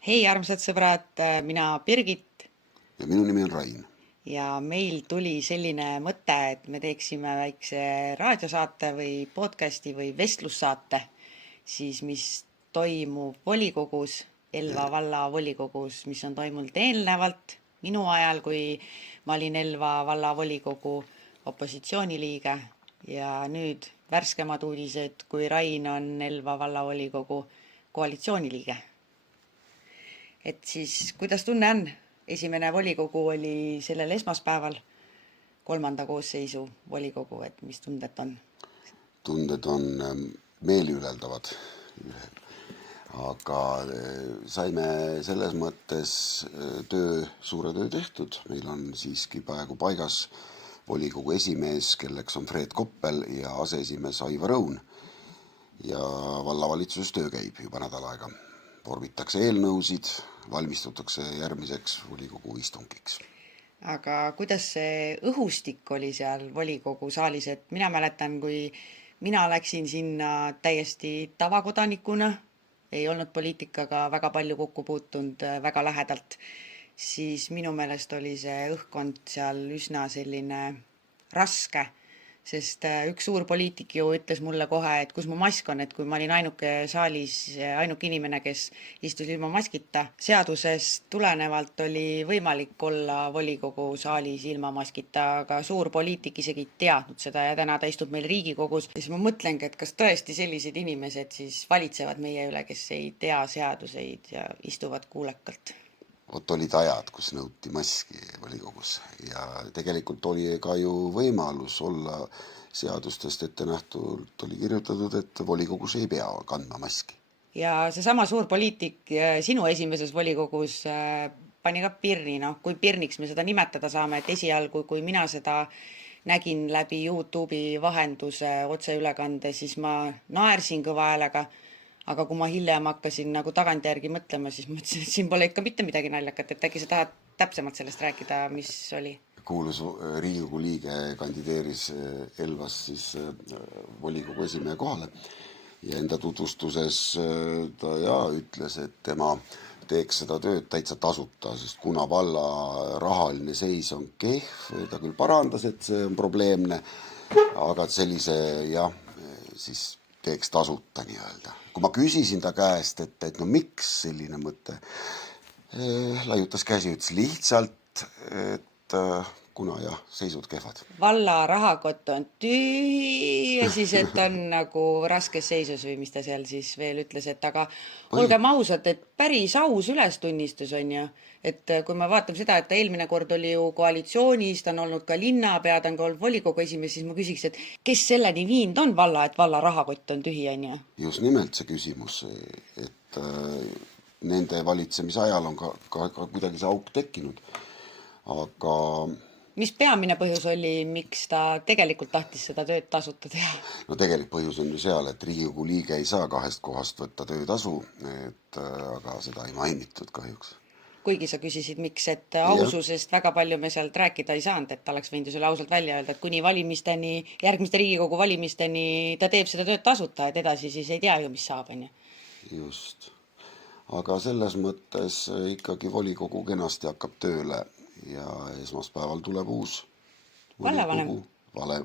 Hei, armsad sõbrad, mina Birgit Ja minu nimi on Rain. ja meil tuli selline mõte, et me teeksime väikse raadiosaate või podcasti või vestlussaate, siis mis toimub volikogus, Elva valla volikogus, mis on toimunud eelnevalt minu ajal, kui ma olin Elva valla volikogu opositsiooniliige ja nüüd värskemad uudised, kui Rain on Elva valla volikogu koalitsiooniliige. Et siis, kuidas tunne on? Esimene volikogu oli sellel esmaspäeval, 3. koosseisu volikogu, et mis tunded on? Tunded on meeliüleldavad, aga saime selles mõttes suure töö tehtud. Meil on siiski praegu paigas volikogu esimees, kelleks on Fred Koppel ja aseesimees Aivar Õun. Ja vallavalitsuses töö käib juba nädal aega. Vormitakse eelnõusid, valmistutakse järgmiseks volikogu istungiks. Aga kuidas see õhustik oli seal volikogu saalis, et mina mäletan, kui mina läksin sinna täiesti tavakodanikuna, ei olnud poliitikaga väga palju kokku puutunud väga lähedalt, siis minu meelest oli see õhkkond seal üsna selline raske, sest üks suur poliitik ju ütles mulle kohe, et kus mu mask on, et kui ma olin ainuke saalis, ainuke inimene, kes istus ilma maskita. Seadusest tulenevalt oli võimalik olla volikogu saalis ilma maskita, aga suur poliitik isegi ei teadnud seda ja täna ta istub meil Riigikogus. Ja siis ma mõtlengi, et kas tõesti sellised inimesed siis valitsevad meie üle, kes ei tea seaduseid ja istuvad kuulekalt. Olid ajad, kus nõuti maski volikogus ja tegelikult oli ka ju võimalus olla seadustest ette nähtult, oli kirjutatud, et volikogus ei pea kandma maski. Ja seesama suur poliitik sinu esimeses volikogus pani ka pirni, kui pirniks me seda nimetada saame, et esialgu, kui mina seda nägin läbi YouTube'i vahenduse otseülekande, siis ma naersin kõva häälega. Aga kui ma hiljem hakkasin nagu tagantjärgi mõtlema, siis mõtlesin, et siin pole ikka mitte midagi naljakat, et äkki sa tahad täpsemalt sellest rääkida, mis oli? Kuulus Riigikogu liige kandideeris Elvas siis volikogu esimehe kohale ja enda tutvustuses ta ütles, et tema teeks seda tööd täitsa tasuta, sest kuna valla rahaline seis on kehv, ta küll parandas, et see on probleemne, aga sellise siis teeks tasuta nii-öelda. Kui ma küsisin ta käest, et no miks selline mõte, laiutas käsi, ütles lihtsalt, et kuna seisud kehvad. Valla rahakott on tühi ja siis, et on nagu raskes seisus või mis ta seal siis veel ütles, et aga olgem ausad, et päris aus ülestunnistus on ju, et kui me vaatame seda, et ta eelmine kord oli ju koalitsioonis, ta on olnud ka linnapea, ta on ka olnud volikogu esimees, siis ma küsiks, et kes selleni viinud on valla, et valla rahakott on tühi on ju? Just nimelt see küsimus, et nende valitsemise ajal on ka kuidagi see auk tekkinud, aga mis peamine põhjus oli, miks ta tegelikult tahtis seda tööd tasuta teha? No tegelik põhjus on ju seal, et Riigikogu liige ei saa 2 kohast võtta töötasu, aga seda ei mainitud kahjuks. Kuigi sa küsisid, miks, et aususest väga palju me sealt rääkida ei saanud, et ta oleks võinud ju selle ausalt välja öelda, et kuni valimisteni, järgmiste Riigikogu valimisteni ta teeb seda tööd tasuta, et edasi siis ei tea ju, mis saab, on ju. Just. Aga selles mõttes ikkagi volikogu kenasti hakkab tööle ja esmaspäeval tuleb uus Vallavanem.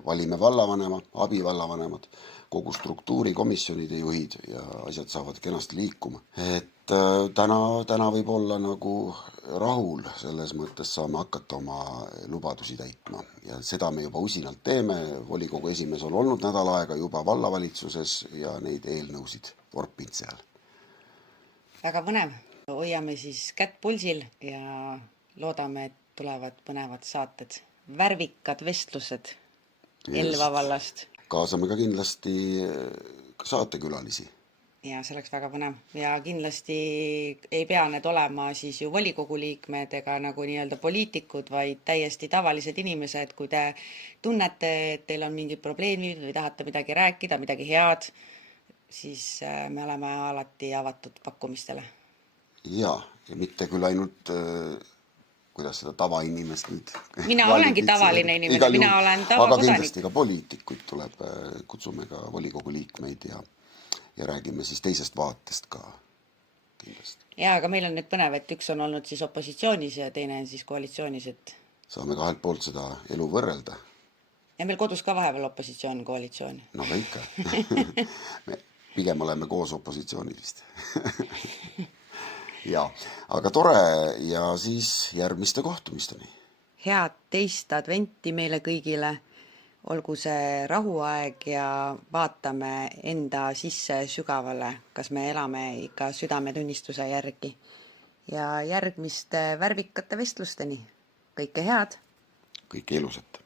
Valime vallavanema, abivallavanemad, kogu struktuuri, komisjonide juhid ja asjad saavad kenasti liikuma. Et täna võib olla nagu rahul, selles mõttes saame hakata oma lubadusi täitma ja seda me juba usinalt teeme. Volikogu esimees on olnud nädal aega juba vallavalitsuses ja neid eelnõusid vorpinud seal. Väga põnev. Hoiame siis kätt pulsil ja loodame, et tulevad põnevad saated, värvikad vestlused Elva vallast. Kaasame ka kindlasti saatekülalisi. Ja see oleks väga põnev. Ja kindlasti ei pea need olema siis ju volikogu liikmed ega nagu nii-öelda poliitikud, vaid täiesti tavalised inimesed. Kui te tunnete, et teil on mingid probleemid või tahate midagi rääkida, midagi head, siis me oleme alati avatud pakkumistele. Ja mitte küll ainult kuidas seda tavainimest nüüd mina olengi tavaline inimene, mina olen tavakodanik. Aga kindlasti ka poliitikuid tuleb, kutsume ka volikogu liikmeid ja räägime siis teisest vaatest ka kindlasti. Jaa, aga meil on nüüd põnev, et üks on olnud siis opositsioonis ja teine on siis koalitsioonis, et Saame kahelt poolt seda elu võrrelda. ja meil kodus ka vahepeal opositsioon, koalitsioon. No aga ikka. Me pigem oleme koos opositsioonis vist. Jaa, aga tore ja siis järgmiste kohtumisteni. Head teist adventi meile kõigile, olgu see rahuaeg ja vaatame enda sisse sügavale, kas me elame ikka südametunnistuse järgi. Ja järgmiste värvikate vestlusteni. Kõike head! Kõike ilusat!